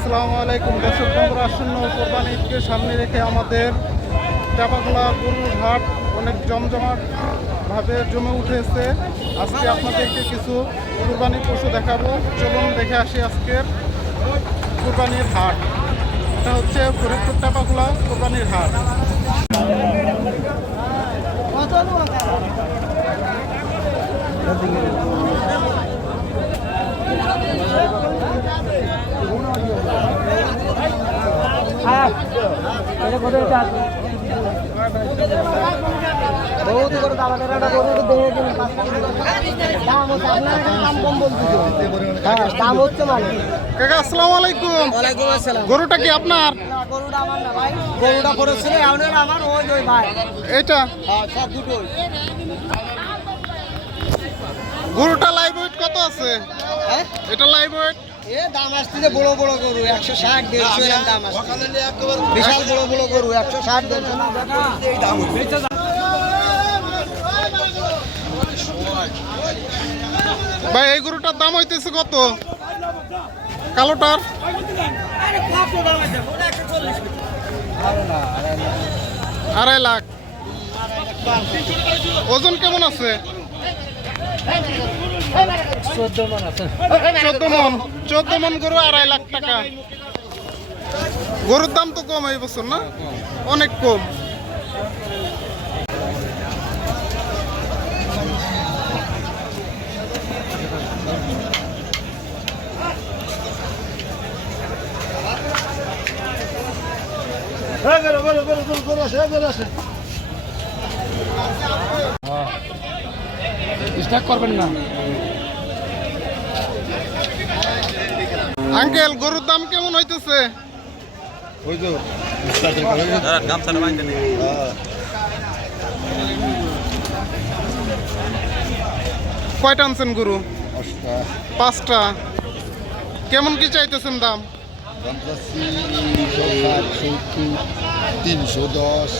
আসসালামু আলাইকুম। দর্শক, বন্ধুরা, আসন্ন কোরবানি ঈদকে সামনে রেখে আমাদের চাপাখোলা গরুর হাট অনেক জমজমাট ভাবে জমে উঠেছে। আজকে আপনাদেরকে কিছু কোরবানি পশু দেখাবো। চলুন দেখে আসি আজকের কোরবানির হাট। এটা হচ্ছে ফরিদপুর চাপাখোলা কোরবানির হাট। বহুত করে আমাদের একটা গরু দেখে দিন দাম হচ্ছে আপনার দাম কম বলছি হ্যাঁ দাম হচ্ছে মানে কাকা আসসালামু আলাইকুম। ওয়ালাইকুম আসসালাম। গরুটা কি আপনার? গরুটা আমার না ভাই। গরুটা পড়েছিল এমন আমার ওই ওই ভাই। এটা হ্যাঁ সব দুটোই। গরুটা লাইভ ওয়েট কত আছে? হ্যাঁ? এটা লাইভ ওয়েট এ দাম আসছে বড় বড় গরু একশো ষাট দেড়শো এরকম দাম আসছে বিশাল বড় বড় গরু একশো ষাট দেড়শো। ভাই এই গরুটার দাম হইতেছে কত? কালোটার? আড়াই লাখ। ওজন কেমন আছে? চোদ্দ মান আছে। চোদ্দ মন চোদ্দ মন গরু আড়াই লাখ টাকা। গরুর দাম তো কম এই বছর না? অনেক কম। স্টার্ট করবেন না। আঙ্কেল গরুর দাম কেমন হইতেছে? কয়টা আনছেন গরু? পাঁচটা। কেমন কি চাইতেছেন দাম? তিনশো দশ।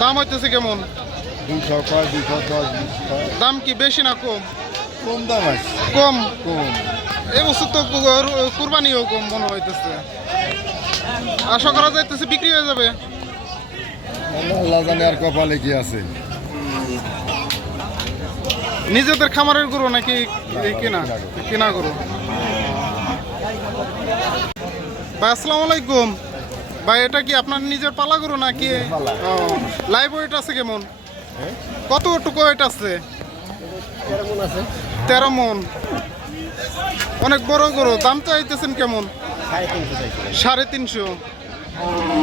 দাম হইতেছে কেমন? দুশো দুশো দশ দুশো দাম কি বেশি না কম? কম দাম আছে। কম। কম বছর তো কুরবানিও কম মনে হইতেছে। আশা করা যাইতেছে বিক্রি হয়ে যাবে। আল্লাহ জানে আর কপালে কি আছে। নিজেদের খামারের গরু নাকি এই কিনা? কিনা গরু। ভাই আসসালামু আলাইকুম। ভাই এটা কি আপনার নিজের পালা গরু নাকি? লাইভ ওয়েট আছে কেমন? কতটুকু ওয়েট আছে। তেরো মন। অনেক বড় গরু দাম চাইতেছেন কেমন? সাড়ে তিনশো।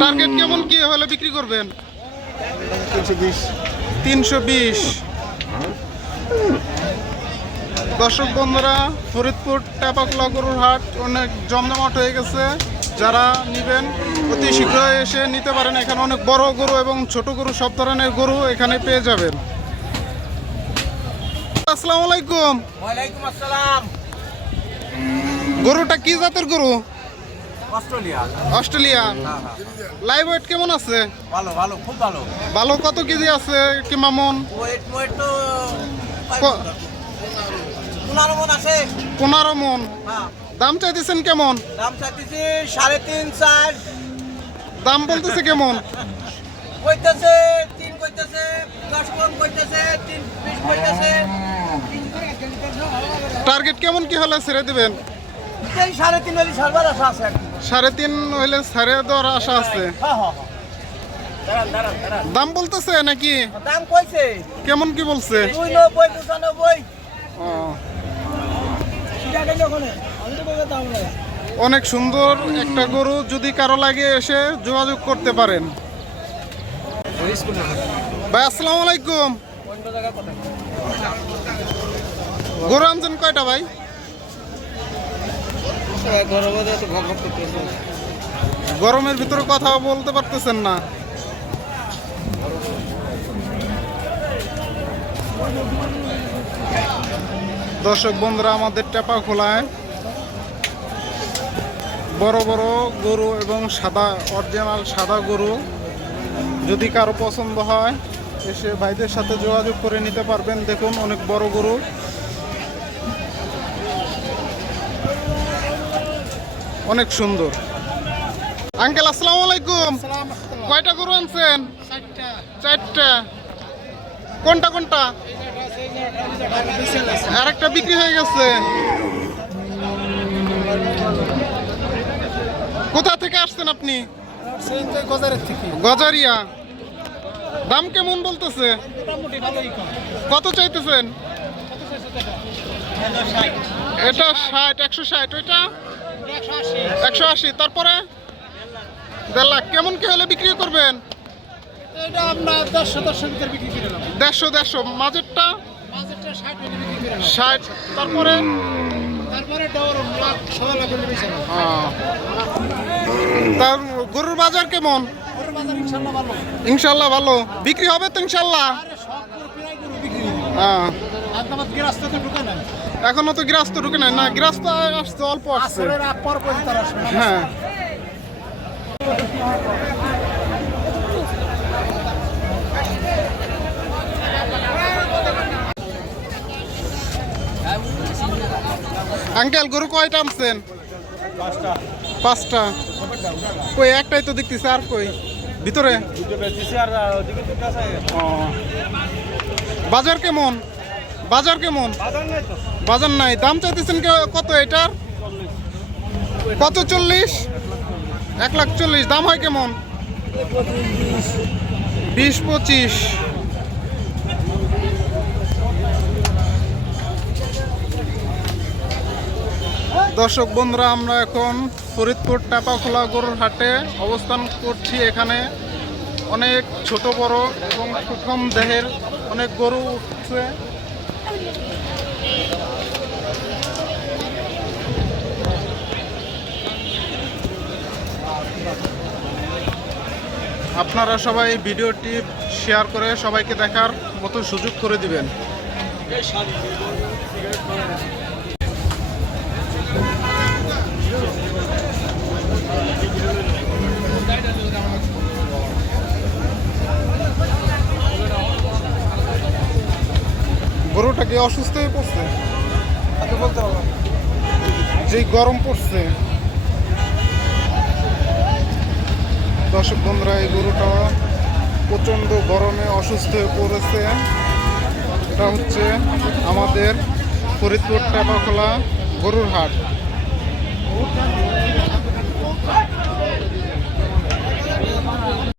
টার্গেট কেমন কি হলে বিক্রি করবেন? তিনশো বিশ। দর্শক বন্ধুরা, ফরিদপুর টাপাকলা গরুর হাট অনেক জমজমাট হয়ে গেছে। যারা নেবেন, অতি শীঘ্রই এসে নিতে পারেন। এখানে অনেক বড় গরু এবং ছোট গরু, সব ধরনের গরু এখানে পেয়ে যাবেন। আসসালামু আলাইকুম। ওয়ালাইকুম আসসালাম। গরুটা কি জাতের গরু? অস্ট্রেলিয়া। অস্ট্রেলিয়া। লাইভ ওয়েট কেমন আছে? ভালো ভালো খুব ভালো। ভালো কত কেজি আছে কি মামন ওয়েট ওয়েট তো পনেরো মন আছে। পনেরো মন। হ্যাঁ। দাম চাইতেছেন কেমন? দাম চাইতেছি সাড়ে তিন চার। দাম বলতেছে কেমন? কইতেছে তিন কইতেছে দশ কম কইতেছে তিন বিশ কইতেছে। টার্গেট কেমন কি হলে ছেড়ে দিবেন? সাড়ে তিন হলে সারবার আশা আছে সাড়ে তিন হইলে ছেড়ে দেওয়ার আশা আছে? হ্যাঁ হ্যাঁ হ্যাঁ। দাঁড়ান দাম বলতেছে নাকি? দাম কইছে। কেমন কি বলছে? অনেক সুন্দর একটা গরু যদি কারও লাগে এসে যোগাযোগ করতে পারেন। ভাই আসসালামু আলাইকুম। গরু আনছেন কয়টা ভাই? গরমের ভিতরে কথা বলতে পারতেছেন না। দর্শক বন্ধুরা, আমাদের টেপা খোলায় বড় বড় গরু এবং সাদা অরিজিনাল সাদা গরু যদি কারও পছন্দ হয়, এসে ভাইদের সাথে যোগাযোগ করে নিতে পারবেন। দেখুন, অনেক বড় গরু। অনেক সুন্দর। আঙ্কেল আসসালামু আলাইকুম। কয়টা গরু আনছেন? চারটা। কোনটা কোনটা? আর একটা বিক্রি হয়ে গেছে। কোথা থেকে আসছেন আপনি? গজারিয়া। দাম কেমন বলতেছে? কত চাইতেছেন? এটা ষাট একশো ষাট। ওইটা? একশো আশি তারপরে দেড় লাখ। কেমন কি হলে বিক্রি করবেন? এটা আমরা দেড়শো দেড়শো ভিতরে বিক্রি দেড়শো দেড়শো। মাঝেরটা? ষাট তারপরে? তার গরুর বাজার কেমন? ইনশাল্লাহ ভালো। বিক্রি হবে তো ইনশাল্লাহ? হ্যাঁ। তো এখনও তো গৃহস্থ ঢুকে নাই। না গৃহস্থ আসছে অল্প আসছে। হ্যাঁ। আঙ্কেল গরু কয়টা আনছেন? পাঁচটা। কই একটাই তো দেখতেছি আর কই? ভিতরে? ও। বাজার কেমন? বাজার কেমন? বাজার নাই দাম চাইতেছেন কে- কত এটার? কত চল্লিশ? এক লাখ চল্লিশ। দাম হয় কেমন? বিশ পঁচিশ। দর্শক বন্ধুরা আমরা এখন ফরিদপুর টাপাখোলা গরুর হাটে অবস্থান করছি। এখানে অনেক ছোট বড় এবং সুষম দেহের অনেক গরু উঠছে। আপনারা সবাই ভিডিওটি শেয়ার করে সবাইকে দেখার মতো সুযোগ করে দিবেন। গরুটা কি অসুস্থ হয়ে পড়ছে? যেই গরম পড়ছে। দর্শক বন্ধুরা এই গরুটা প্রচণ্ড গরমে অসুস্থ হয়ে পড়েছে। এটা হচ্ছে আমাদের ফরিদপুর টেপাখোলা গরুর হাট।